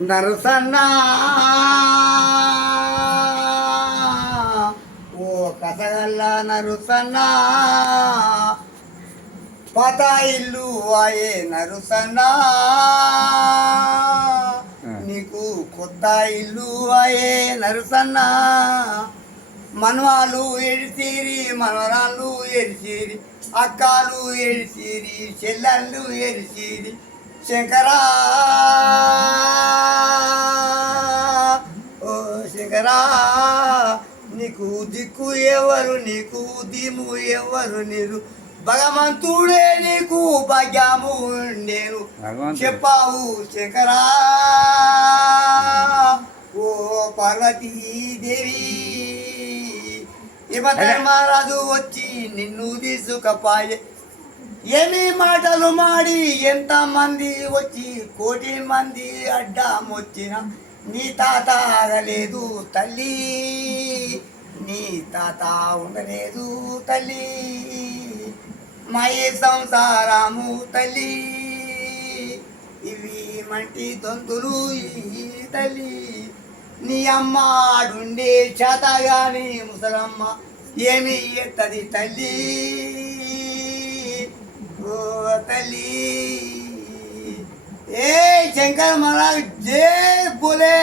నరుసన్నా ఓ కసగల్ల నరుసన్నా పాత ఇల్లు ఆయే నరుసన్నా నీకు కొత్త ఇల్లు ఆయే నరుసన్నా మనవాళ్ళు ఎడిసిరి మనవరాళ్ళు ఎడిసిరి అక్కలు ఎడిసిరి చెల్లెళ్ళు ఎడిసిరి శంకరా ఓ శంకరా నీకు దిక్కు ఎవరు నీకు దిము ఎవరు నీరు భగవంతుడే నీకు భాగ్యము నేను చెప్పావు శంకరా ఓ పార్వతీదేవి ధర్మరాజు వచ్చి నిన్ను తీసుకపోయే ఏమి మాటలు మాడి ఎంతమంది వచ్చి కోటి మంది అడ్డామొచ్చిన నీ తాత ఆగలేదు తల్లి నీ తాత ఉండలేదు తల్లి మాయే సంసారము తల్లి ఇవి మంటి తొంతులు ఈ తల్లి నీ అమ్మ ఆడుండే చేతగాని ముసలమ్మ ఏమి ఎత్తది తల్లి ఓ తల్లి ఏ శంకర్ మహారాజ్ జై బోలే।